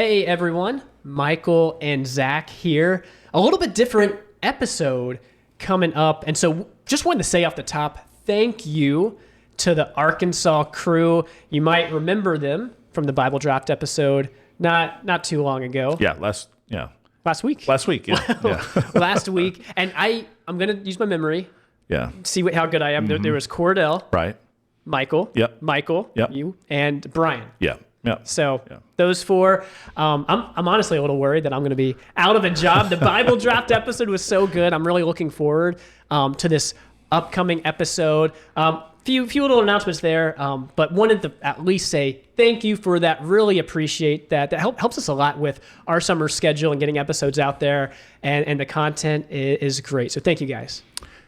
Hey everyone, Michael and Zach here. A little bit different episode coming up. And so just wanted to say off the top, thank you to the Arkansas crew. You might remember them from the Bible Dropped episode not too long ago. Last week. Yeah. Last week. And I'm going to use my memory. Yeah. See how good I am. Mm-hmm. There was Cordell. Right. Michael. Yep. Michael. Yep. You. And Brian. Yeah. Yeah. So those four, I'm honestly a little worried that I'm going to be out of a job. The Bible Dropped episode was so good. I'm really looking forward to this upcoming episode. Few little announcements there, but wanted to at least say thank you for that. Really appreciate that. That helps us a lot with our summer schedule and getting episodes out there, and the content is great. So thank you guys.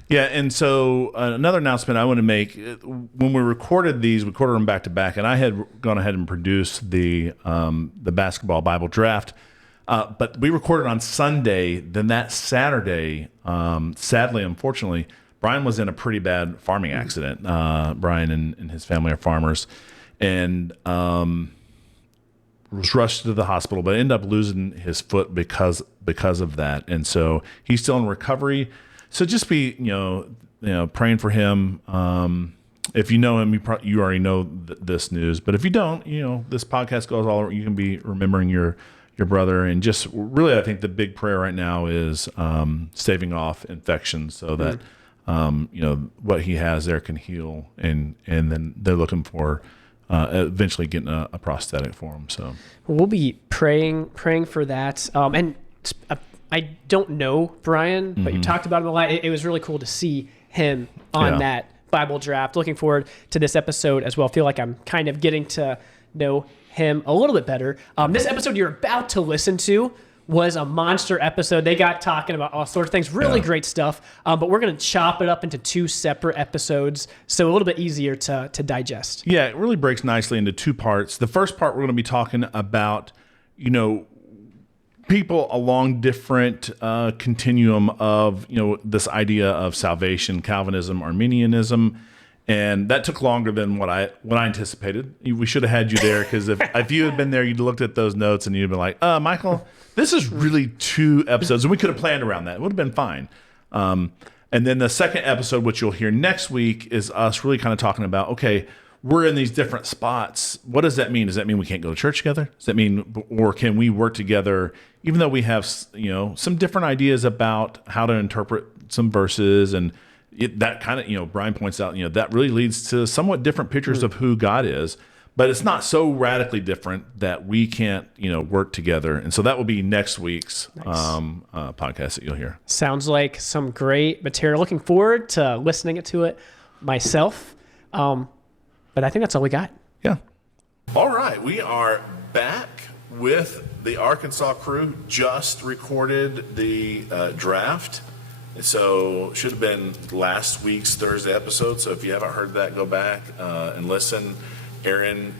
Yeah, and so another announcement I want to make, when we recorded them back to back, and I had gone ahead and produced the basketball Bible draft, but we recorded on Sunday. Then that Saturday, sadly, unfortunately, Brian was in a pretty bad farming accident. Brian and his family are farmers, and was rushed to the hospital, but ended up losing his foot because of that. And so he's still in recovery. So just be, praying for him. If you know him, you already know this news. But if you don't, this podcast goes all over. You can be remembering your brother, and just really, I think the big prayer right now is staving off infections so that what he has there can heal, and then they're looking for eventually getting a prosthetic for him. So we'll be praying for that. And I don't know Brian, but you talked about him a lot. It was really cool to see him on that Bible draft. Looking forward to this episode as well. I feel like I'm kind of getting to know him a little bit better. This episode you're about to listen to was a monster episode. They got talking about all sorts of things, really great stuff. But we're going to chop it up into two separate episodes, so a little bit easier to digest. Yeah, it really breaks nicely into two parts. The first part, we're going to be talking about, people along different continuum of this idea of salvation, Calvinism, Arminianism, and that took longer than what I anticipated. We should have had you there, because if you had been there, you'd looked at those notes and you'd been like, Michael, this is really 2 episodes, and we could have planned around that. It would have been fine. And then the second episode, which you'll hear next week, is us really kind of talking about, okay, we're in these different spots. What does that mean? Does that mean we can't go to church together? Does that mean, or can we work together, even though we have, some different ideas about how to interpret some verses, and that kind of, Brian points out, that really leads to somewhat different pictures of who God is, but it's not so radically different that we can't, work together. And so that will be next week's podcast that you'll hear. Sounds like some great material. Looking forward to listening to it myself. But I think that's all we got. Yeah. All right. We are back with the Arkansas crew. Just recorded the draft. So should have been last week's Thursday episode. So if you haven't heard that, go back and listen. Aaron,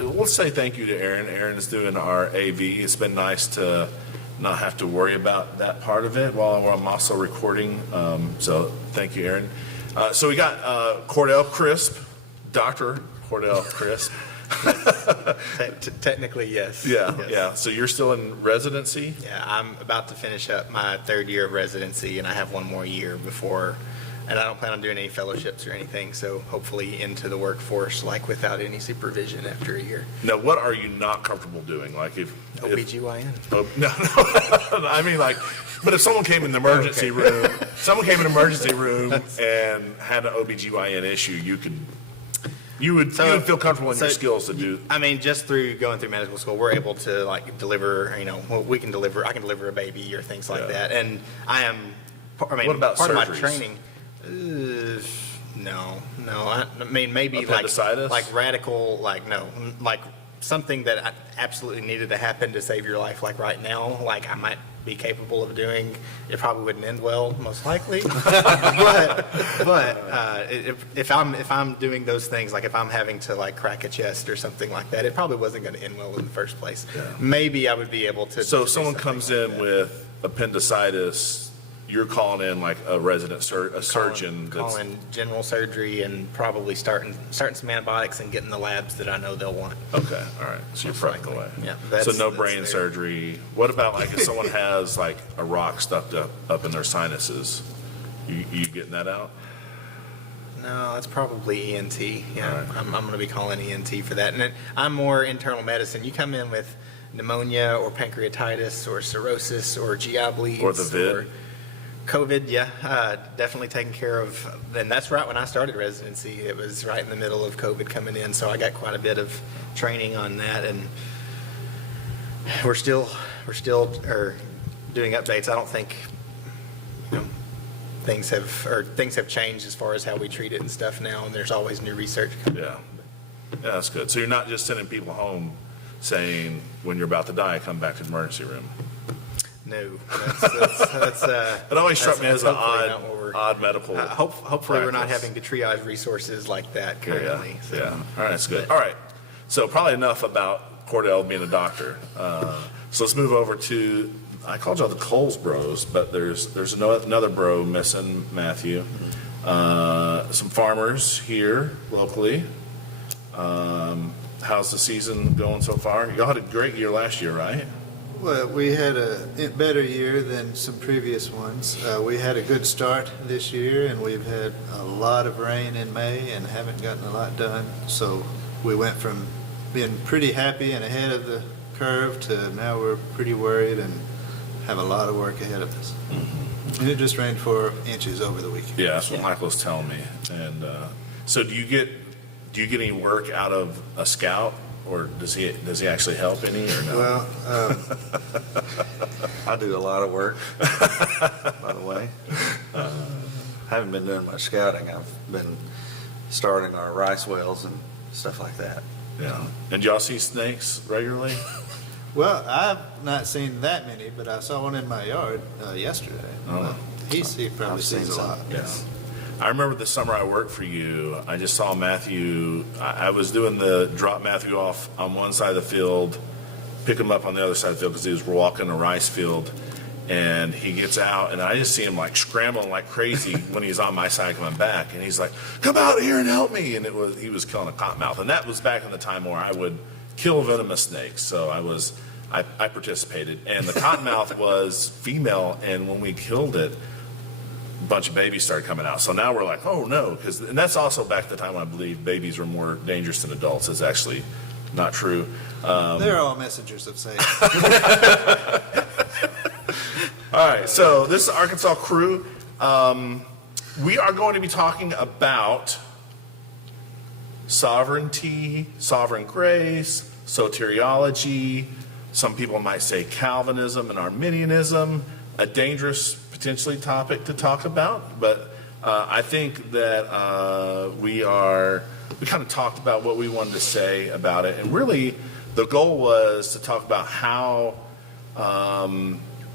we'll say thank you to Aaron. Aaron is doing our AV. It's been nice to not have to worry about that part of it while I'm also recording. So thank you, Aaron. So we got Cordell Crisp. Dr. Cordell Crisp. Technically, yes. Yeah. So you're still in residency? Yeah, I'm about to finish up my 3rd year of residency, and I have one more year before, and I don't plan on doing any fellowships or anything, so hopefully into the workforce, without any supervision after a year. Now, what are you not comfortable doing? OBGYN. No. I mean, but if someone came in the emergency room, and had an OBGYN issue, you would feel comfortable in your skills to do. I mean, just through going through medical school, we're able to deliver. I can deliver a baby or things like that. And what about part surgeries? of my training? No. I mean, maybe appendicitis? Radical, no, something that I absolutely needed to happen to save your life. Right now, I might be capable of doing. It probably wouldn't end well, most likely. but if I'm doing those things, if I'm having to crack a chest or something like that, it probably wasn't going to end well in the first place. Yeah. Maybe I would be able to. So if someone comes in with appendicitis, you're calling in like a resident surgeon. Calling general surgery and probably starting some antibiotics and getting the labs that I know they'll want. Okay, all right. So you're prepping away. Yeah. So no brain surgery. What about like if someone has like a rock stuffed up in their sinuses? You getting that out? No, that's probably ENT. Yeah, Right. I'm going to be calling ENT for that. And then I'm more internal medicine. You come in with pneumonia or pancreatitis or cirrhosis or GI bleeds. Or the vid. Or COVID, definitely taken care of. And that's right when I started residency. It was right in the middle of COVID coming in, so I got quite a bit of training on that. And we're still doing updates. I don't think things have changed as far as how we treat it and stuff now. And there's always new research coming. Yeah, that's good. So you're not just sending people home saying when you're about to die, come back to the emergency room. No, that's It always struck me as an hopefully not what we're- odd medical. hopefully we're not practice. having to triage resources like that currently. Yeah, So. yeah. All right, that's good. All right, so probably enough about Cordell being a doctor. So let's move over to, I called y'all the Coles Bros, but there's another bro missing, Matthew. Some farmers here locally. How's the season going so far? Y'all had a great year last year, right? Well, we had a better year than some previous ones. We had a good start this year, and we've had a lot of rain in May and haven't gotten a lot done. So we went from being pretty happy and ahead of the curve to now we're pretty worried and have a lot of work ahead of us. And it just rained 4 inches over the weekend. Yeah, that's what Michael was telling me. And so do you get any work out of a scout, or does he actually help any, or no? Well, I do a lot of work, by the way. Haven't been doing much scouting. I've been starting our rice wells and stuff like that. Yeah. And do y'all see snakes regularly? well, I've not seen that many, but I saw one in my yard yesterday. Oh. He probably I've seen sees a lot. some. Yes. I remember the summer I worked for you, I just saw Matthew, I was doing the drop Matthew off on one side of the field, pick him up on the other side of the field because he was walking a rice field, and he gets out, and I just see him like scrambling like crazy when he's on my side coming back, and he's like, come out here and help me, and he was killing a cottonmouth, and that was back in the time where I would kill venomous snakes, so I participated, and the cottonmouth was female, and when we killed it, a bunch of babies started coming out. So now we're like, oh no, and that's also back at the time when I believe babies were more dangerous than adults. It's actually not true. They're all messengers of Satan. All right, so this is the Arkansas crew. We are going to be talking about sovereignty, sovereign grace, soteriology. Some people might say Calvinism and Arminianism, a dangerous potentially topic to talk about, but I think that we kind of talked about what we wanted to say about it, and really the goal was to talk about how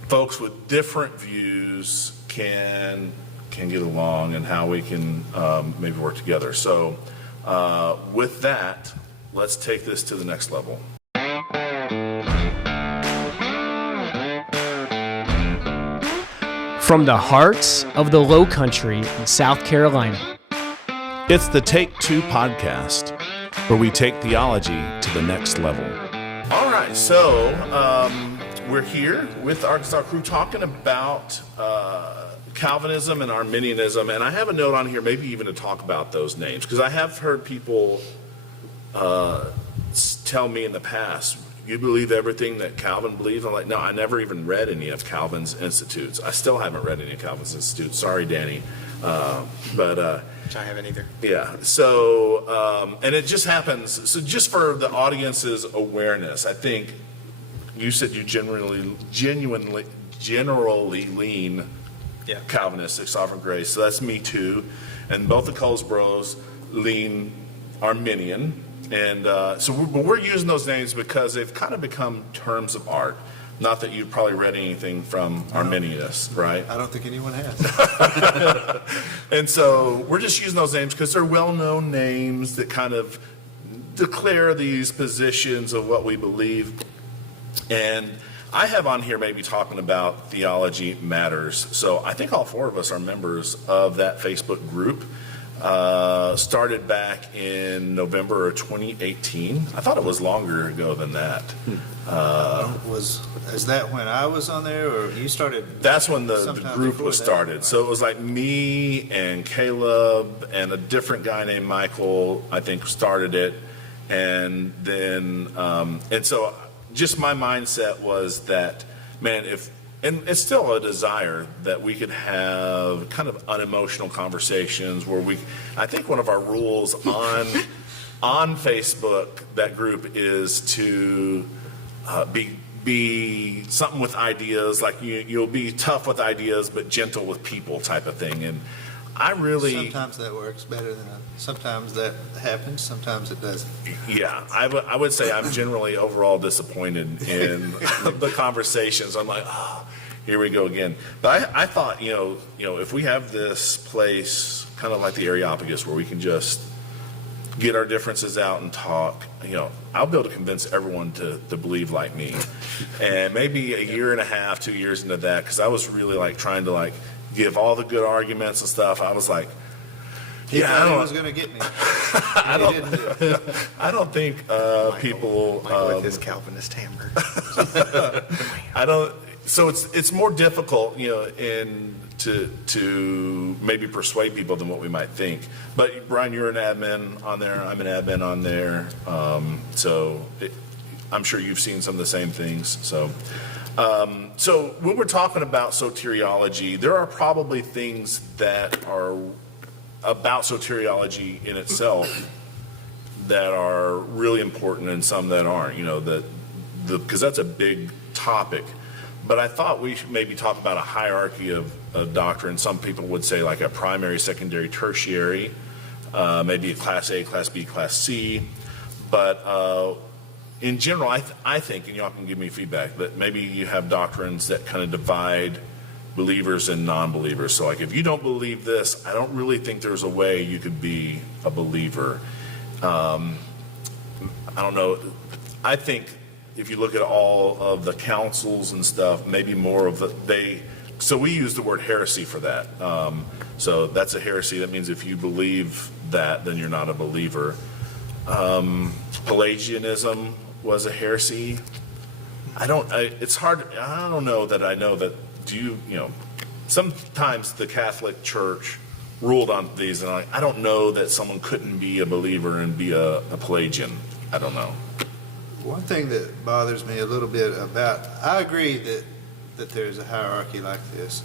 folks with different views can get along and how we can maybe work together. So with that, let's take this to the next level. From the heart of the Low Country in South Carolina, It's the Take Two podcast, where we take theology to the next level. All right, so we're here with the Arkansas crew talking about Calvinism and Arminianism, and I have a note on here maybe even to talk about those names, because I have heard people tell me in the past, you believe everything that Calvin believes? I'm like, no, I never even read any of Calvin's institutes. I still haven't read any of Calvin's institutes. Sorry, Danny. Which I haven't either. Yeah. So, and it just happens. So just for the audience's awareness, I think you said you generally lean Yeah. Calvinistic, sovereign grace. So that's me too. And both the Coles Bros lean Arminian. And so we're using those names because they've kind of become terms of art. Not that you've probably read anything from Arminius, right? I don't think anyone has. And so we're just using those names because they're well-known names that kind of declare these positions of what we believe. And I have on here maybe talking about Theology Matters. So I think all four of us are members of that Facebook group. Started back in November of 2018. I thought it was longer ago than that. Is that when I was on there, or you started? That's when the sometime group before was that? started. So it was like me and Caleb and a different guy named Michael, I think, started it. And then, and so just my mindset was that, man, and it's still a desire that we could have kind of unemotional conversations where I think one of our rules on Facebook, that group, is to be something with ideas, like you'll be tough with ideas but gentle with people type of thing. And I really, Sometimes that works better than others. Sometimes that happens, sometimes it doesn't. yeah, I would say I'm generally overall disappointed in the conversations. I'm like, oh, here we go again. But I thought, if we have this place kind of like the Areopagus where we can just get our differences out and talk, I'll be able to convince everyone to believe like me. And maybe a year and a half, 2 years into that, because I was really like trying to like give all the good arguments and stuff. I was like, He was going to get me. I don't think people. Michael with his Calvinist hammer. I don't. So it's more difficult, to maybe persuade people than what we might think. But Brian, you're an admin on there. I'm an admin on there. I'm sure you've seen some of the same things. So when we're talking about soteriology, there are probably things that are about soteriology in itself that are really important and some that aren't, because that's a big topic. But I thought we should maybe talk about a hierarchy of doctrine. Some people would say like a primary, secondary, tertiary, maybe a class A, class B, class C. But in general, I think, and y'all can give me feedback, that maybe you have doctrines that kind of divide believers and non-believers. So like if you don't believe this, I don't really think there's a way you could be a believer. I don't know. I think if you look at all of the councils and stuff, maybe more of so we use the word heresy for that. So that's a heresy. That means if you believe that, then you're not a believer. Pelagianism was a heresy. It's hard. I don't know that I know that. Sometimes the Catholic Church ruled on these, and I don't know that someone couldn't be a believer and be a Pelagian. I don't know. One thing that bothers me a little bit I agree that there's a hierarchy like this,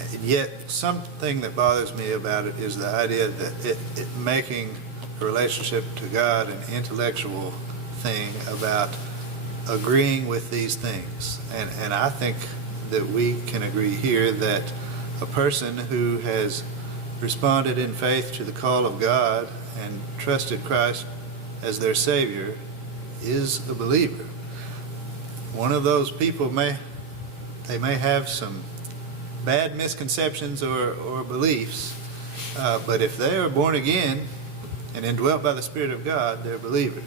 and yet something that bothers me about it is the idea that it making a relationship to God an intellectual thing about agreeing with these things. And I think that we can agree here that a person who has responded in faith to the call of God and trusted Christ as their Savior is a believer. One of those people may have some bad misconceptions or beliefs, but if they are born again and indwelt by the Spirit of God, they're believers.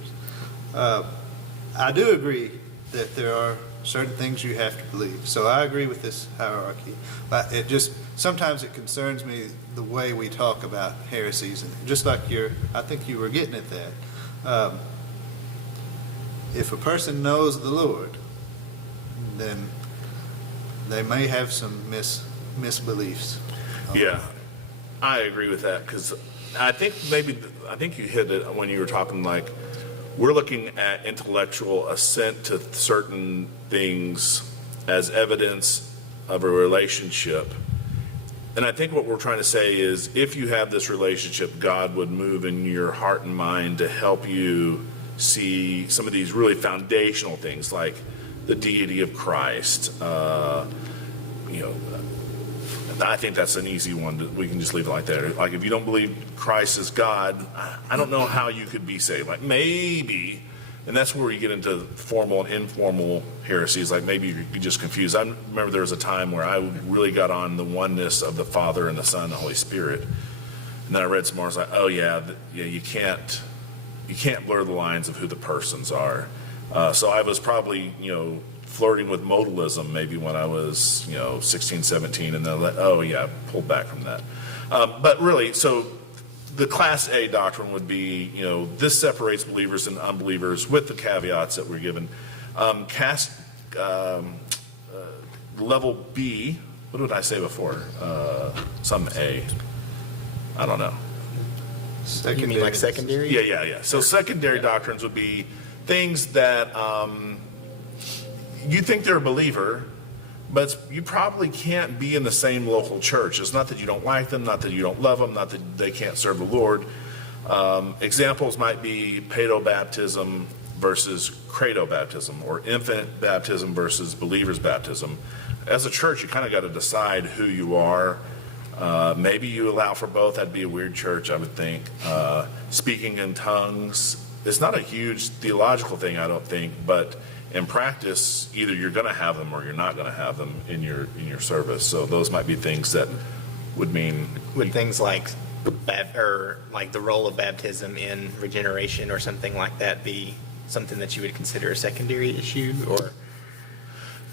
I do agree that there are certain things you have to believe. So I agree with this hierarchy. But sometimes it concerns me the way we talk about heresies. And just like I think you were getting at that. If a person knows the Lord, then they may have some misbeliefs. Yeah, I agree with that, because I think you hit it when you were talking like we're looking at intellectual assent to certain things as evidence of a relationship. And I think what we're trying to say is if you have this relationship, God would move in your heart and mind to help you see some of these really foundational things like the deity of Christ. I think that's an easy one. We can just leave it like that. Like if you don't believe Christ is God, I don't know how you could be saved. Like maybe, and that's where you get into formal and informal heresies. Like maybe you're just confused. I remember there was a time where I really got on the oneness of the Father and the Son and the Holy Spirit. And then I read some more. I was like, oh yeah, you can't blur the lines of who the persons are. So I was probably, flirting with modalism maybe when I was, 16, 17, and then I pulled back from that. But really, so the Class A doctrine would be, this separates believers and unbelievers with the caveats that we're given. Level B, what did I say before? Some A. I don't know. You mean like secondary? Yeah. So secondary doctrines would be things that you think they're a believer, but you probably can't be in the same local church. It's not that you don't like them, not that you don't love them, not that they can't serve the Lord. Examples might be paedobaptism versus credo baptism, or infant baptism versus believer's baptism. As a church, you kind of got to decide who you are. Maybe you allow for both. That'd be a weird church, I would think. Speaking in tongues. It's not a huge theological thing, I don't think, but in practice, either you're going to have them or you're not going to have them in your service. So those might be things that would mean. Would things like the role of baptism in regeneration or something like that be something that you would consider a secondary issue, or?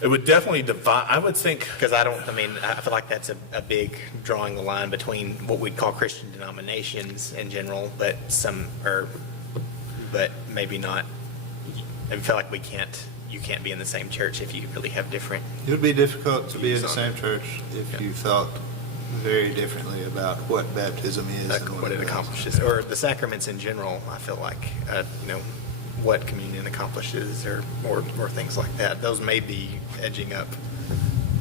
It would definitely divide, I would think. Because I feel like that's a big drawing the line between what we'd call Christian denominations in general, but maybe not. I feel like you can't be in the same church if you really have different. It would be difficult to be in the same church if you thought very differently about what baptism is and what it accomplishes, or the sacraments in general. I feel like, what communion accomplishes, or things like that. Those may be edging up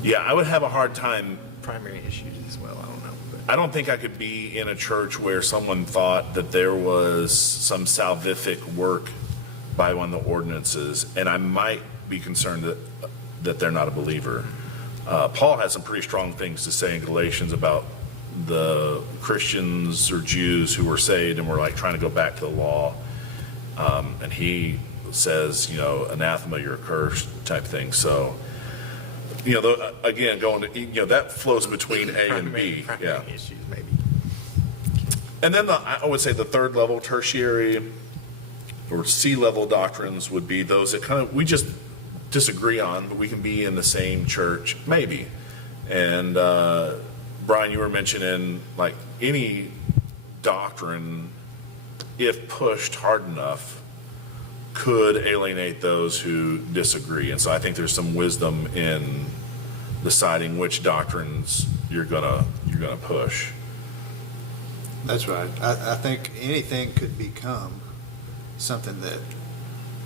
Yeah, I would have a hard time. primary issues as well. I don't know. I don't think I could be in a church where someone thought that there was some salvific work by one of the ordinances, and I might be concerned that they're not a believer. Paul has some pretty strong things to say in Galatians about the Christians or Jews who were saved and were like trying to go back to the law. And he says, anathema, you're accursed type thing. So, again, going to, that flows between A and B. Yeah. Issues, maybe. And then I would say the third level, tertiary or C level doctrines would be those that we just disagree on, but we can be in the same church, maybe. And Brian, you were mentioning like any doctrine, if pushed hard enough, could alienate those who disagree. And so I think there's some wisdom in deciding which doctrines you're gonna push. That's right. I think anything could become something that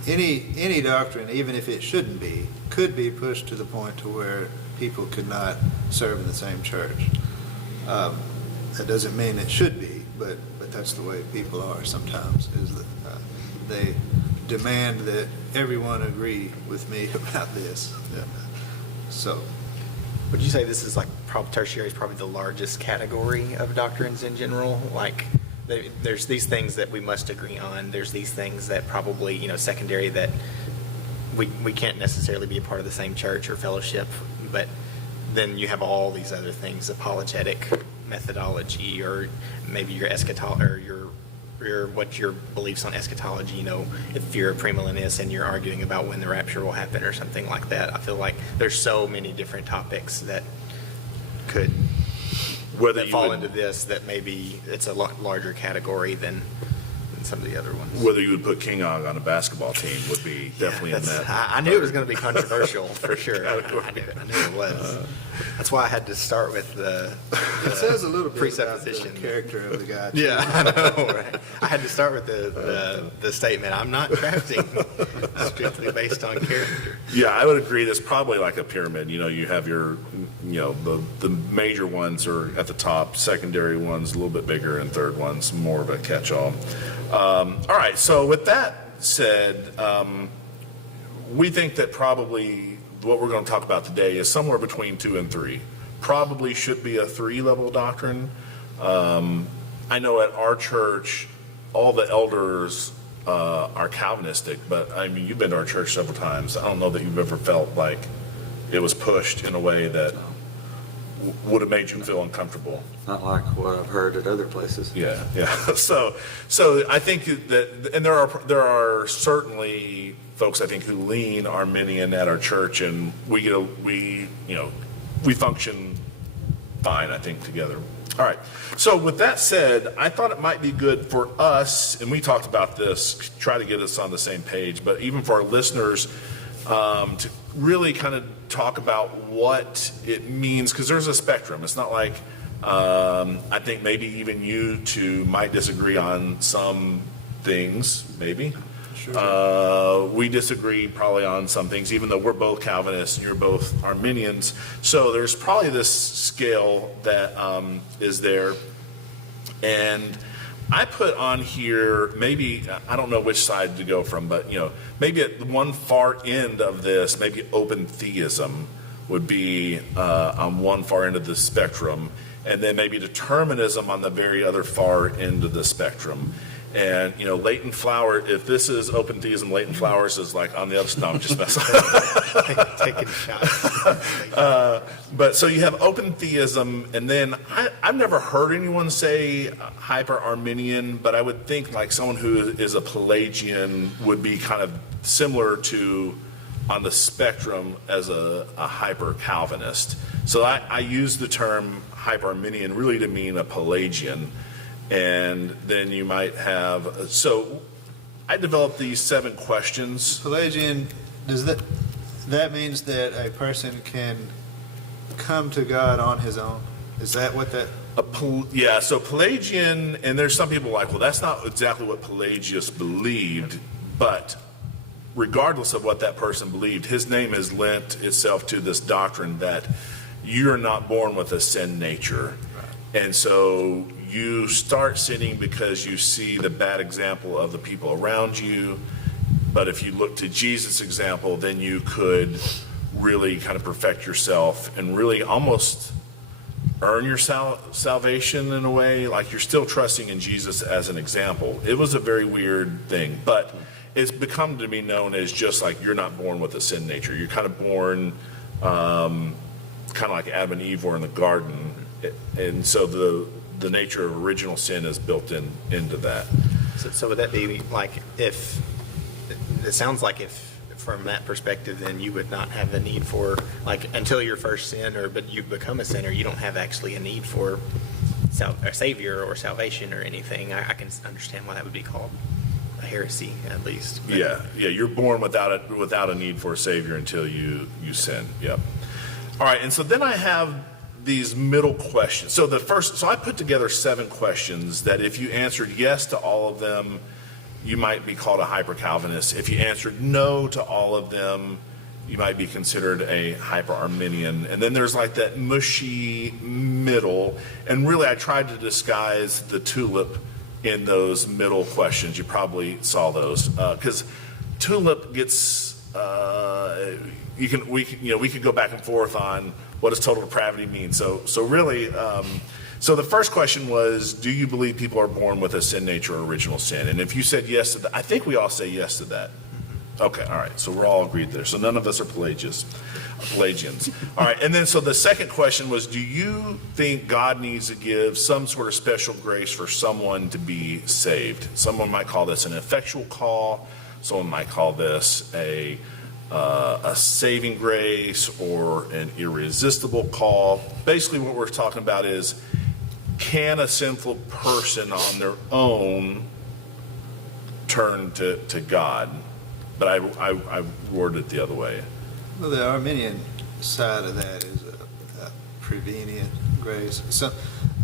any doctrine, even if it shouldn't be, could be pushed to the point to where people could not serve in the same church. That doesn't mean it should be, but that's the way people are sometimes, is that they demand that everyone agree with me about this. Yeah. So, Would you say this is tertiary is probably the largest category of doctrines in general? Like, there's these things that we must agree on. There's these things that probably, secondary, that we can't necessarily be a part of the same church or fellowship, but then you have all these other things, apologetic methodology, or maybe your eschatology, or what your beliefs on eschatology, if you're a premillennialist and you're arguing about when the rapture will happen or something like that. I feel like there's so many different topics that could fall into this, that maybe it's a lot larger category than some of the other ones. Whether you would put King Og on a basketball team would be definitely in that. I knew it was going to be controversial for sure. I knew it was. That's why I had to start with the it says a little bit presupposition. about the character of the guy. Yeah, I know, right? I had to start with the statement, I'm not drafting strictly based on character. Yeah, I would agree. There's probably like a pyramid. You have your, the major ones are at the top, secondary ones a little bit bigger, and third ones more of a catch-all. All right, so with that said, we think that probably what we're going to talk about today is somewhere between 2 and 3. Probably should be a 3-level doctrine. I know at our church, all the elders are Calvinistic, but you've been to our church several times. I don't know that you've ever felt like it was pushed in a way that would have made you feel uncomfortable. Not like what I've heard at other places. Yeah. So I think that, and there are certainly folks I think who lean Arminian at our church, and we function fine, I think, together. All right. So with that said, I thought it might be good for us, and we talked about this, try to get us on the same page, but even for our listeners, to really kind of talk about what it means, because there's a spectrum. It's not like, I think maybe even you two might disagree on some things, maybe. Sure. We disagree probably on some things, even though we're both Calvinists and you're both Arminians. So there's probably this scale that is there. And I put on here, maybe, I don't know which side to go from, but maybe at one far end of this, maybe open theism would be on one far end of the spectrum, and then maybe determinism on the very other far end of the spectrum. And latent flower, if this is open theism, latent flowers is like on the other side. Just mess up. Taking shots. But so you have open theism, and then I've never heard anyone say hyper Arminian, but I would think like someone who is a Pelagian would be kind of similar to on the spectrum as a hyper Calvinist. So I use the term hyper Arminian really to mean a Pelagian. And then you might have, so I developed these 7 questions. Pelagian, that means that a person can come to God on his own? Is that what that? Yeah, so Pelagian, and there's some people like, well, that's not exactly what Pelagius believed, but regardless of what that person believed, his name has lent itself to this doctrine that you're not born with a sin nature. Right. And so you start sinning because you see the bad example of the people around you. But if you look to Jesus' example, then you could really kind of perfect yourself and really almost earn your salvation in a way. Like you're still trusting in Jesus as an example. It was a very weird thing, but it's become to be known as just like you're not born with a sin nature. You're kind of born kind of like Adam and Eve were in the garden. And so the nature of original sin is built into that. So would that be like if it sounds like if from that perspective, then you would not have the need for like until your first sin but you become a sinner, you don't have actually a need for a savior or salvation or anything. I can understand why that would be called a heresy at least. But Yeah, you're born without a need for a savior until you sin. Yep. All right, and so then I have these middle questions. So I put together 7 questions that if you answered yes to all of them, you might be called a hyper-Calvinist. If you answered no to all of them, you might be considered a hyper-Arminian. And then there's like that mushy middle. And really, I tried to disguise the tulip in those middle questions. You probably saw those. Because tulip gets, we could go back and forth on what does total depravity mean? So really, so the first question was, do you believe people are born with a sin nature or original sin? And if you said yes to that, I think we all say yes to that. Okay, all right, so we're all agreed there. So none of us are Pelagians. All right, and then so the second question was, do you think God needs to give some sort of special grace for someone to be saved? Someone might call this an effectual call. Someone might call this a saving grace or an irresistible call. Basically what we're talking about is, can a sinful person on their own turn to God? But I worded it the other way. Well, the Arminian side of that is a prevenient grace. So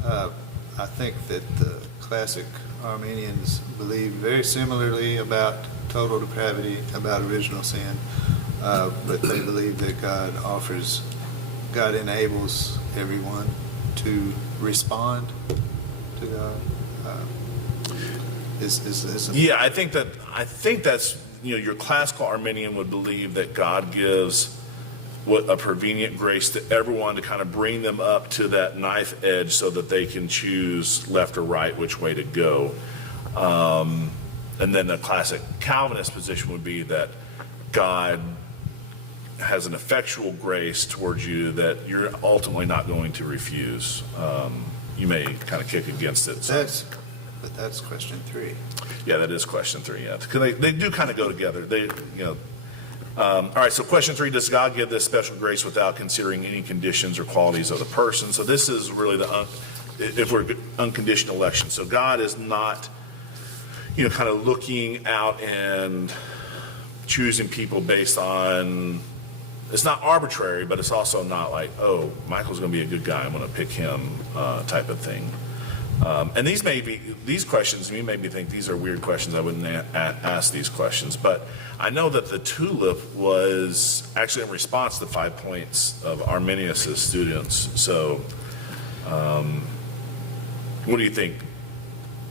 I think that the classic Arminians believe very similarly about total depravity, about original sin. But they believe that God enables everyone to respond to God. Yeah, I think that's your classical Arminian would believe that God gives a prevenient grace to everyone to kind of bring them up to that knife edge so that they can choose left or right which way to go. And then the classic Calvinist position would be that God has an effectual grace towards you that you're ultimately not going to refuse. You may kind of kick against it. So. But that's question 3. Yeah, that is question 3. Yeah, because they do kind of go together. All right. So question 3: does God give this special grace without considering any conditions or qualities of the person? So this is really if we're unconditional election. So God is not, kind of looking out and choosing people based on. It's not arbitrary, but it's also not like, oh, Michael's going to be a good guy, I'm going to pick him, type of thing. And these questions, you made me think these are weird questions. I wouldn't ask these questions. But I know that the tulip was actually in response to 5 points of Arminius' students. So what do you think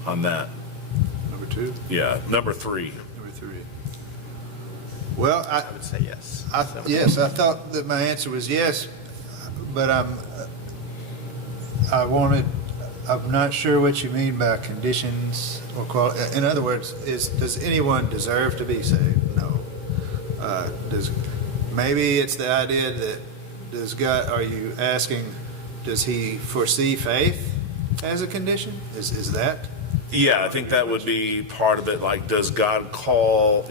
on that? Number 2? Yeah, number 3. Number 3. Well, I would say yes. Yes, I thought that my answer was yes, but I'm not sure what you mean by conditions or quality. In other words, does anyone deserve to be saved? No. Maybe it's the idea that are you asking, does he foresee faith as a condition? Is that? Yeah, I think that would be part of it. Like, does God call,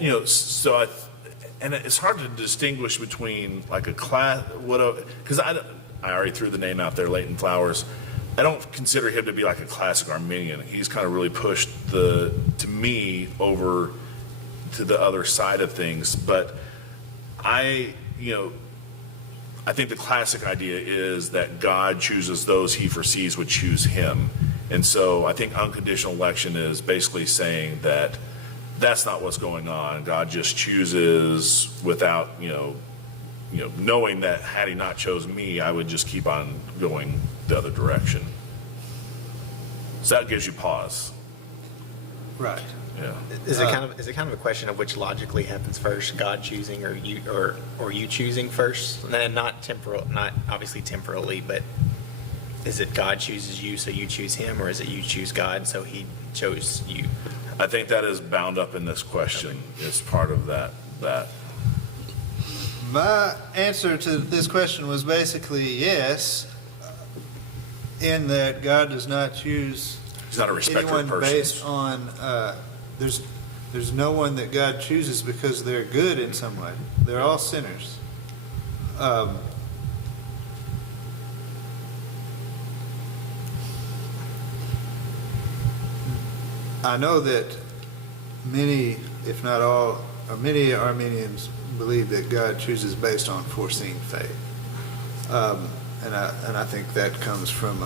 and it's hard to distinguish between like a class, because I already threw the name out there, Leighton Flowers. I don't consider him to be like a classic Arminian. He's kind of really pushed to me over to the other side of things. But I think the classic idea is that God chooses those he foresees would choose him. And so I think unconditional election is basically saying that that's not what's going on. God just chooses without, knowing that had he not chosen me, I would just keep on going the other direction. So that gives you pause. Right. Yeah. Is it kind of a question of which logically happens first, God choosing or you choosing first? And not obviously temporally, but is it God chooses you so you choose him, or is it you choose God so he chose you? I think that is bound up in this question. It's part of that. My answer to this question was basically yes, in that God does not choose He's not a respecter of anyone persons. based on, there's no one that God chooses because they're good in some way. They're all sinners. I know that many, if not all, or many Armenians believe that God chooses based on foreseen faith. And I think that comes from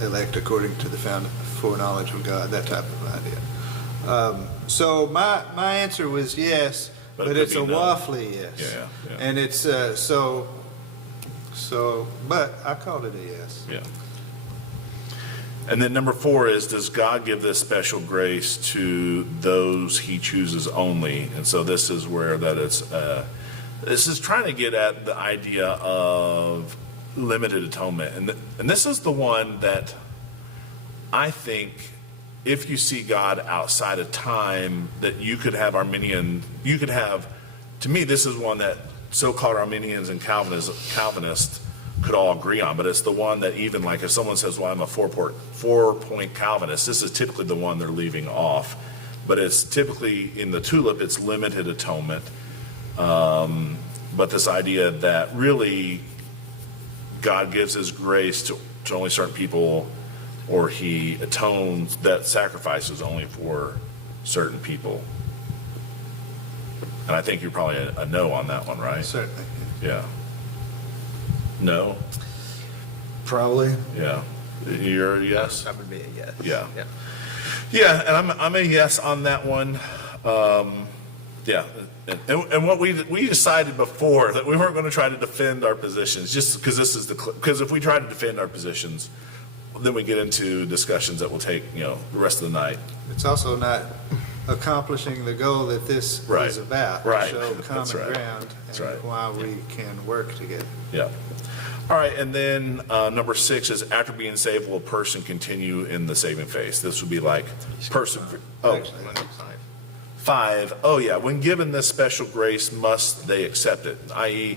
elect according to the foreknowledge of God, that type of idea. So my answer was yes, but it's a waffly yes. Yeah. And it's but I called it a yes. Yeah. And then number 4 is, does God give this special grace to those he chooses only? And so this is where this is trying to get at the idea of limited atonement. And this is the one that I think, if you see God outside of time, that you could have to me, this is one that so-called Arminians and Calvinists could all agree on, but it's the one that even like if someone says, well, I'm a four-point Calvinist, this is typically the one they're leaving off. But it's typically in the tulip, it's limited atonement. But this idea that really God gives his grace to only certain people, or he atones, that sacrifices only for certain people. And I think you're probably a no on that one, right? Certainly. Yeah. No? Probably. Yeah. You're a yes? That would be a yes. Yeah. Yeah, and I'm a yes on that one. Yeah. And what we decided before, that we weren't going to try to defend our positions, just because because if we try to defend our positions, then we get into discussions that will take, the rest of the night. It's also not accomplishing the goal that this Right. is about. Right. Show That's common right. ground That's and right. why we can work together. Yeah. All right, and then number 6 is, after being saved, will a person continue in the saving faith? This would be like 5, oh yeah, when given this special grace, must they accept it? I.e.,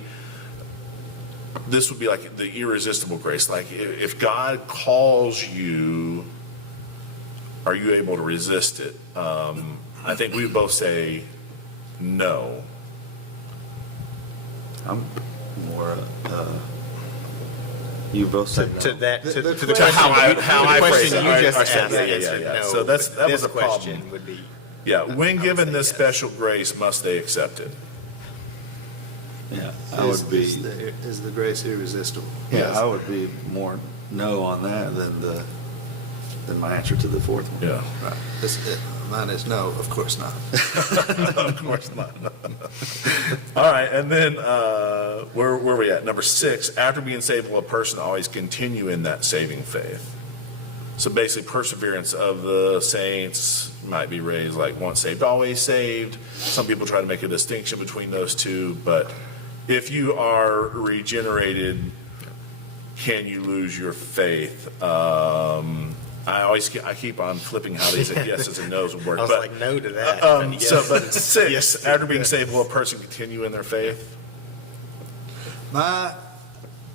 this would be like the irresistible grace. Like if God calls you, are you able to resist it? I think we both say no. I'm more, you both said no. To the To question, how I phrase question it. you just I said asked, that, I yeah, answered yeah. no. So that This was a question problem. would be, Yeah, when would given say this yes. special grace, must they accept it? Yeah, I would be, Is the grace irresistible? yeah, Yes. I would be more no on that than my answer to the fourth one. Yeah. Right. Mine is no, of course not. Of course not. All right, and then where are we at? Number 6, after being saved, will a person always continue in that saving faith? So basically, perseverance of the saints might be raised like once saved, always saved. Some people try to make a distinction between those two, but if you are regenerated, can you lose your faith? I keep on flipping how these yeses and nos would work. I was but, like, no to that. but yes. but 6, Yes. after being saved, will a person continue in their faith?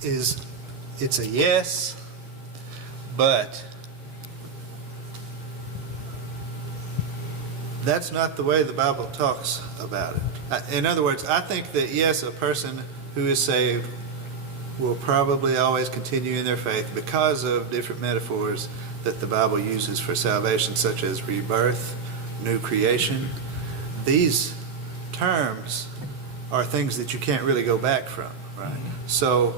It's a yes, but that's not the way the Bible talks about it. In other words, I think that yes, a person who is saved will probably always continue in their faith because of different metaphors that the Bible uses for salvation, such as rebirth, new creation. These terms are things that you can't really go back from, right? So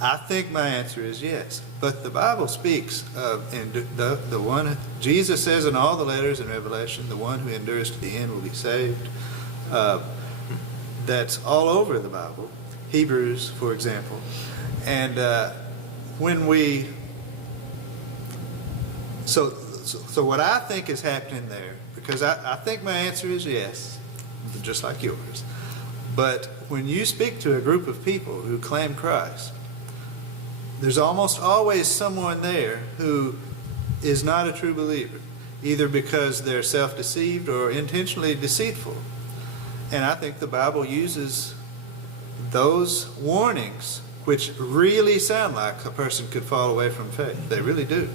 I think my answer is yes. But the Bible speaks of, and the one, Jesus says in all the letters in Revelation, the one who endures to the end will be saved. That's all over the Bible. Hebrews, for example. And when we, so what I think is happening there, because I think my answer is yes, just like yours. But when you speak to a group of people who claim Christ, there's almost always someone there who is not a true believer, either because they're self-deceived or intentionally deceitful. And I think the Bible uses those warnings, which really sound like a person could fall away from faith. They really do.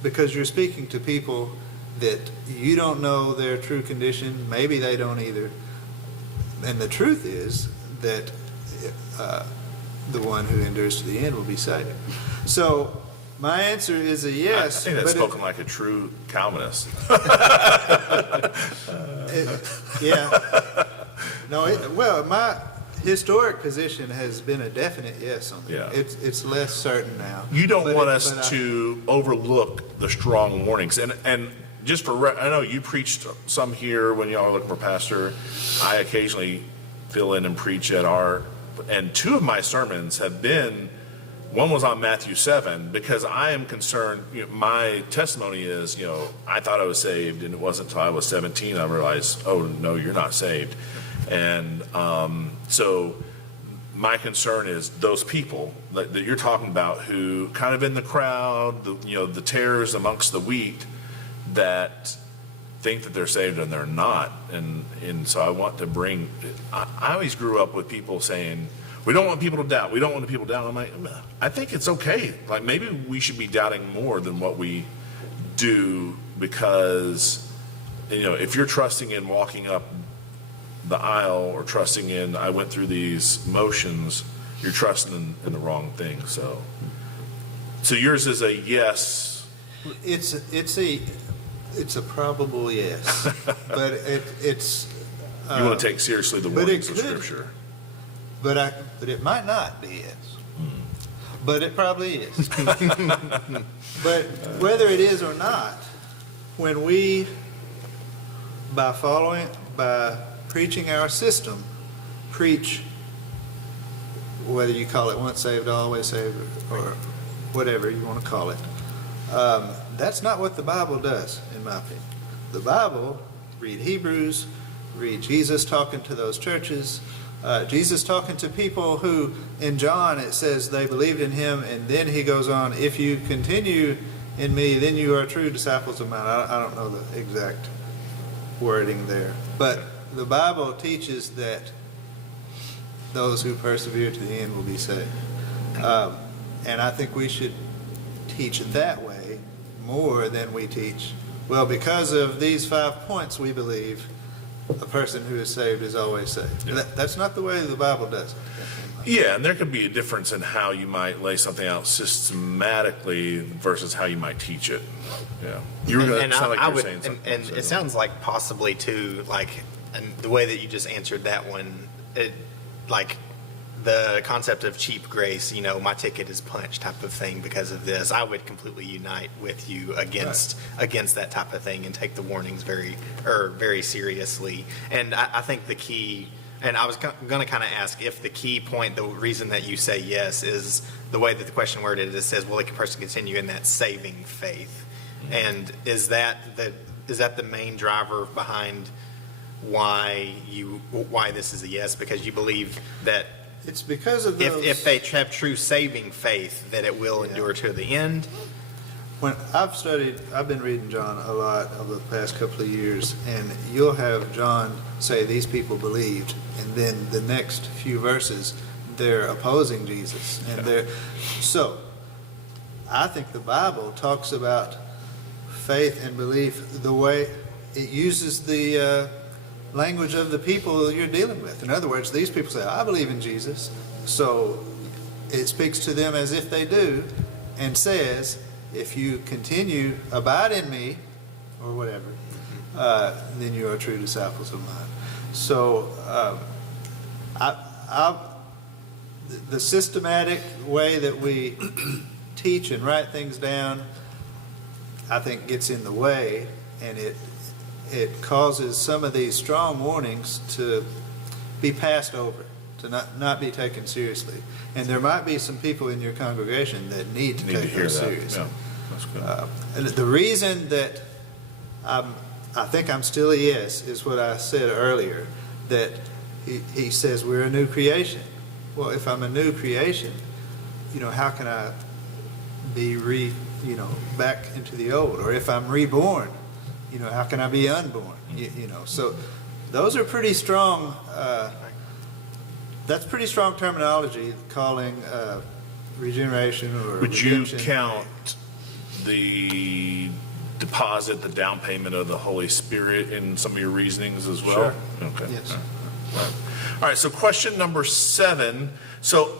Because you're speaking to people that you don't know their true condition. Maybe they don't either. And the truth is that the one who endures to the end will be saved. So my answer is a yes. I think that's spoken like a true Calvinist. Yeah. No, well, my historic position has been a definite yes on that. Yeah. It's less certain now. You don't But want it- us but I- to overlook the strong warnings. And just for, I know you preached some here when y'all are looking for pastor. I occasionally fill in and preach at and 2 of my sermons have been, one was on Matthew 7, because I am concerned, my testimony is, I thought I was saved, and it wasn't until I was 17 I realized, oh, no, you're not saved. And so my concern is those people that you're talking about who kind of in the crowd, the tares amongst the wheat that think that they're saved and they're not. And so I want to bring, I always grew up with people saying, we don't want people to doubt. We don't want people to doubt. I'm like, I think it's okay. Like maybe we should be doubting more than what we do, because, if you're trusting in walking up the aisle or trusting in, I went through these motions, you're trusting in the wrong thing. So yours is a yes. It's a probable yes, but it's. You want to take seriously the but it warnings of could- Scripture. But it might not be yes. But it probably is. But whether it is or not, when we, by preaching our system, preach, whether you call it once saved, always saved, or whatever you want to call it, that's not what the Bible does, in my opinion. The Bible, read Hebrews, read Jesus talking to those churches, Jesus talking to people who, in John, it says they believed in him, and then he goes on, if you continue in me, then you are true disciples of mine. I don't know the exact wording there. But the Bible teaches that those who persevere to the end will be saved. And I think we should teach that way more than we teach, well, because of these 5 points, we believe a person who is saved is always saved. Yeah. That's not the way the Bible does it. Yeah, and there could be a difference in how you might lay something out systematically versus how you might teach it. Yeah, you were going to sound like you were saying something. And it sounds like possibly too, like, and the way that you just answered that one, it, like, the concept of cheap grace, you know, my ticket is punched type of thing because of this. I would completely unite with you against that type of thing and take the warnings very seriously. And I think the key, and I was going to kind of ask if the key point, the reason that you say yes, is the way that the question worded. It says, will a person continue in that saving faith? And is that the main driver behind why this is a yes? Because you believe that It's because of those. if they have true saving faith, that it will endure to the end. When I've been reading John a lot over the past couple of years, and you'll have John say these people believed, and then the next few verses they're opposing Jesus, and so I think the Bible talks about faith and belief the way it uses the language of the people you're dealing with. In other words, these people say, I believe in Jesus, so it speaks to them as if they do, and says, if you continue, abide in me, or whatever, then you are true disciples of mine. So the systematic way that we teach and write things down, I think gets in the way, and it causes some of these strong warnings to be passed over, to not be taken seriously. And there might be some people in your congregation that need to take those seriously. Yeah, that's good. And the reason that I think I'm still a yes is what I said earlier, that he says we're a new creation. Well, if I'm a new creation, how can I be back into the old? Or if I'm reborn, how can I be unborn? So those are pretty strong. That's pretty strong terminology, calling regeneration or Would redemption. you count the deposit, the down payment of the Holy Spirit in some of your reasonings as well? Sure. Okay. Yes. All right. So question number 7. So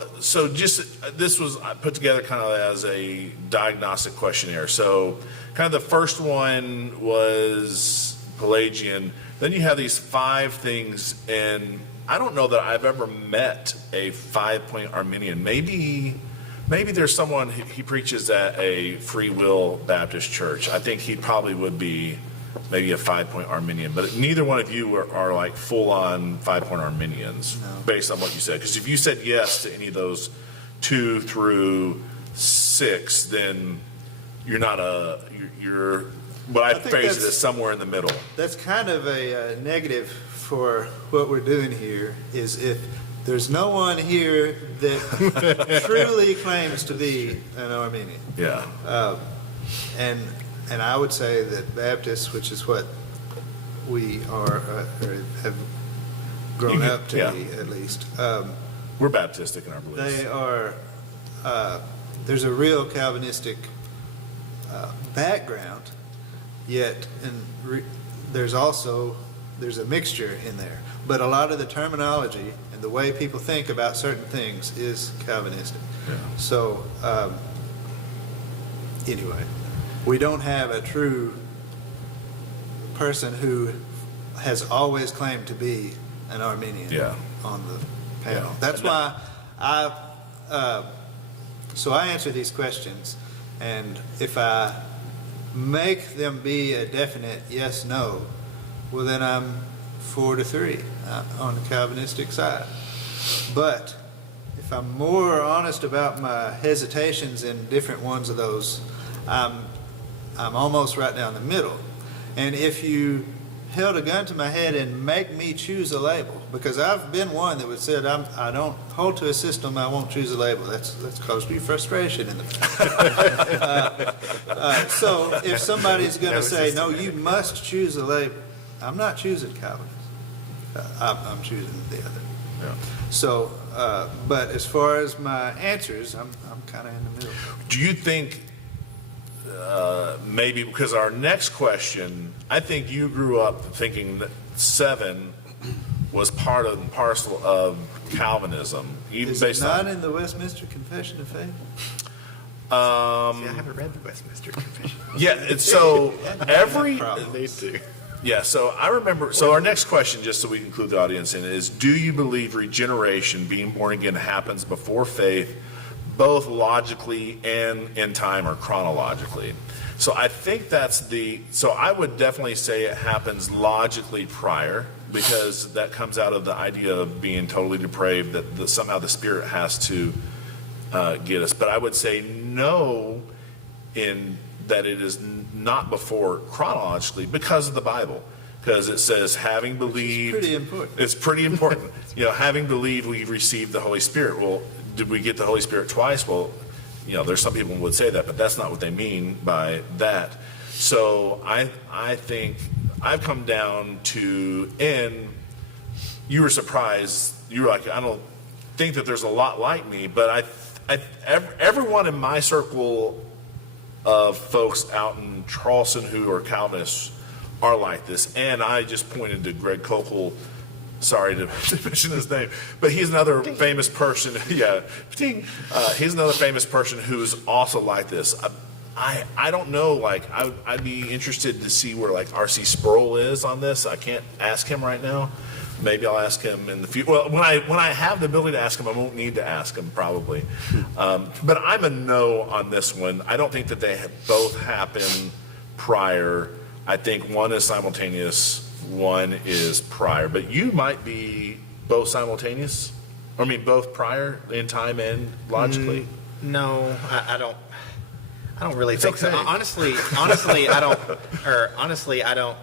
just this was put together kind of as a diagnostic questionnaire. So kind of the first one was Pelagian. Then you have these 5 things, and I don't know that I've ever met a 5-point Arminian. Maybe there's someone, he preaches at a Free Will Baptist church. I think he probably would be maybe a 5-point Arminian, but neither one of you are like full-on 5-point Arminians, No. based on what you said. Because if you said yes to any of those 2 through 6, then you're not you're what I think phrase it that's- as somewhere in the middle. That's kind of a negative for what we're doing here, is if there's no one here that truly claims to be an Arminian. Yeah. And I would say that Baptists, which is what we are, or have grown up to Yeah. be at least, We're Baptistic in our beliefs. they are, there's a real Calvinistic background, yet there's a mixture in there. But a lot of the terminology and the way people think about certain things is Calvinistic. Yeah. So, anyway, we don't have a true person who has always claimed to be an Arminian Yeah. on the panel. Yeah. That's why so I answer these questions, and if I make them be a definite yes, no, well then I'm 4-3 on the Calvinistic side. But if I'm more honest about my hesitations in different ones of those, I'm almost right down the middle. And if you held a gun to my head and make me choose a label, because I've been one that would said I don't hold to a system, I won't choose a label. That's caused me frustration in the so if somebody's going to say no, you must choose a label, I'm not choosing Calvinism. I'm choosing the other. Yeah. So, but as far as my answers, I'm kind of in the middle. Do you think maybe because our next question, I think you grew up thinking that 7 was part and parcel of Calvinism, even Is based it not on. in the Westminster Confession of Faith? See, I haven't read the Westminster Confession. Yeah, it's so every. Need to. Yeah, so I remember. So our next question, just so we can include the audience in, is: do you believe regeneration, being born again, happens before faith, both logically and in time or chronologically? So I think that's the. So I would definitely say it happens logically prior, because that comes out of the idea of being totally depraved, that somehow the Spirit has to get us. But I would say no, in that it is not before chronologically because of the Bible, because it says having believed. Pretty important. It's pretty important. Having believed, we received the Holy Spirit. Well, did we get the Holy Spirit twice? Well, there's some people who would say that, but that's not what they mean by that. So I think I've come down to, and you were surprised. You were like, I don't think that there's a lot like me, but everyone in my circle of folks out in Charleston who are Calvinists are like this. And I just pointed to Greg Kokel, sorry to mention his name, but he's another famous person. Yeah, he's another famous person who's also like this. I don't know, like, I'd be interested to see where, like, R.C. Sproul is on this. I can't ask him right now. Maybe I'll ask him in the future. Well, when I have the ability to ask him, I won't need to ask him probably. But I'm a no on this one. I don't think that they both happen prior. I think one is simultaneous, one is prior. But you might be both simultaneous. I mean, both prior in time and logically. No, I don't. I don't really think okay. so. Honestly, I don't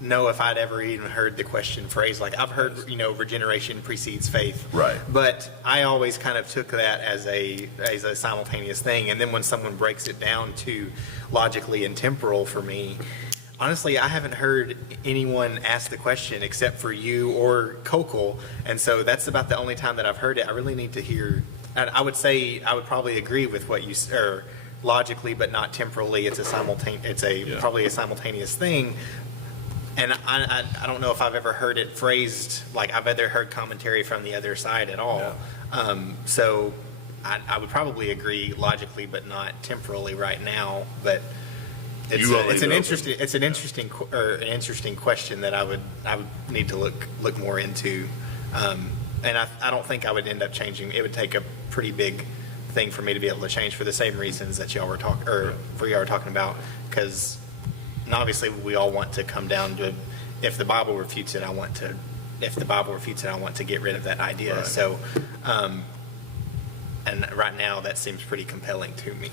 know if I'd ever even heard the question phrased. Like, I've heard, regeneration precedes faith. Right. But I always kind of took that as a simultaneous thing. And then when someone breaks it down to logically and temporal for me, honestly, I haven't heard anyone ask the question except for you or Kokel. And so that's about the only time that I've heard it. I really need to hear. I would say I would probably agree with what you said. Logically, but not temporally. It's probably a simultaneous thing. And I don't know if I've ever heard it phrased like I've ever heard commentary from the other side at all. Yeah. So I would probably agree logically, but not temporally right now. But it's an interesting question that I would need to look more into. And I don't think I would end up changing. It would take a pretty big thing for me to be able to change for the same reasons that y'all were talking about, because obviously we all want to come down to, if the Bible refutes it, I want to get rid of that idea. Right. So and right now that seems pretty compelling to me.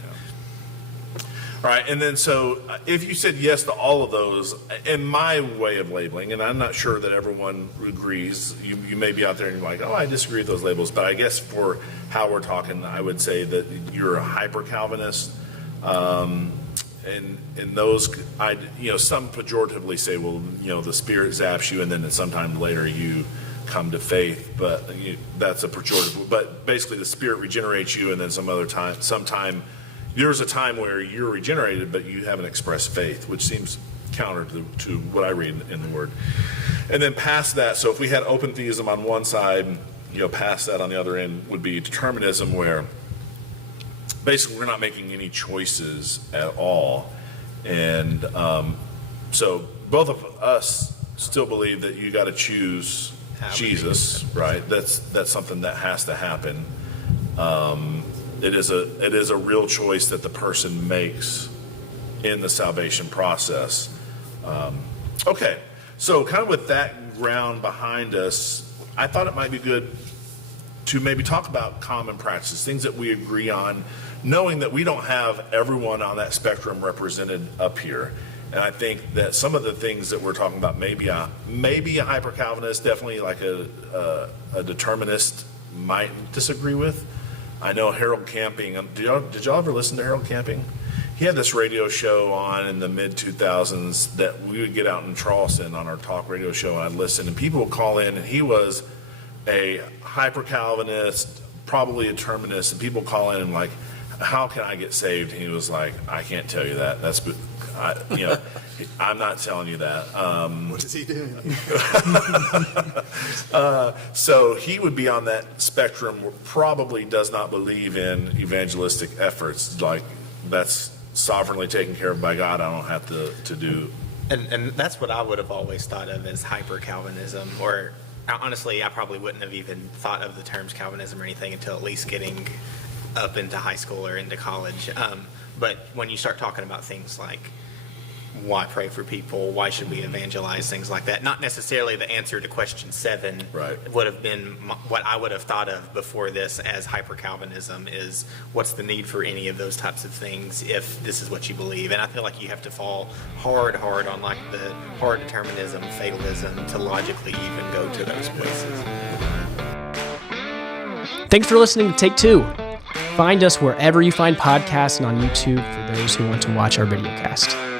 All right, and then so if you said yes to all of those, in my way of labeling, and I'm not sure that everyone agrees, you may be out there and you're like, oh, I disagree with those labels, but I guess for how we're talking, I would say that you're a hyper-Calvinist, and those, some pejoratively say, well, the Spirit zaps you, and then sometime later you come to faith, but that's a pejorative. But basically, the Spirit regenerates you, and then sometime. There's a time where you're regenerated, but you haven't expressed faith, which seems counter to what I read in the Word. And then past that, so if we had open theism on one side, past that on the other end would be determinism, where basically we're not making any choices at all. And so both of us still believe that you got to choose Jesus, right? That's something that has to happen. It is a real choice that the person makes in the salvation process. Okay, so kind of with that ground behind us, I thought it might be good to maybe talk about common practices, things that we agree on, knowing that we don't have everyone on that spectrum represented up here. And I think that some of the things that we're talking about, maybe a hyper-Calvinist, definitely like a determinist might disagree with. I know Harold Camping. Did y'all ever listen to Harold Camping? he had this radio show on in the mid-2000s that we would get out in Charleston on our talk radio show, and I'd listen, and people would call in, and he was a hyper-Calvinist, probably a terminist, and people call in and like, how can I get saved? And he was like, I can't tell you that. I'm not telling you that. What is he doing? So he would be on that spectrum where probably does not believe in evangelistic efforts. Like, that's sovereignly taken care of by God. I don't have to do. And that's what I would have always thought of as hyper-Calvinism, or honestly, I probably wouldn't have even thought of the terms Calvinism or anything until at least getting up into high school or into college. But when you start talking about things like why pray for people, why should we evangelize, things like that, not necessarily the answer to question 7 would have been what I would have thought of before this as hyper-Calvinism is what's the need for any of those types of things if this is what you believe. And I feel like you have to fall hard on like the hard determinism, fatalism to logically even go to those places. Thanks for listening to Take 2. Find us wherever you find podcasts and on YouTube for those who want to watch our videocast.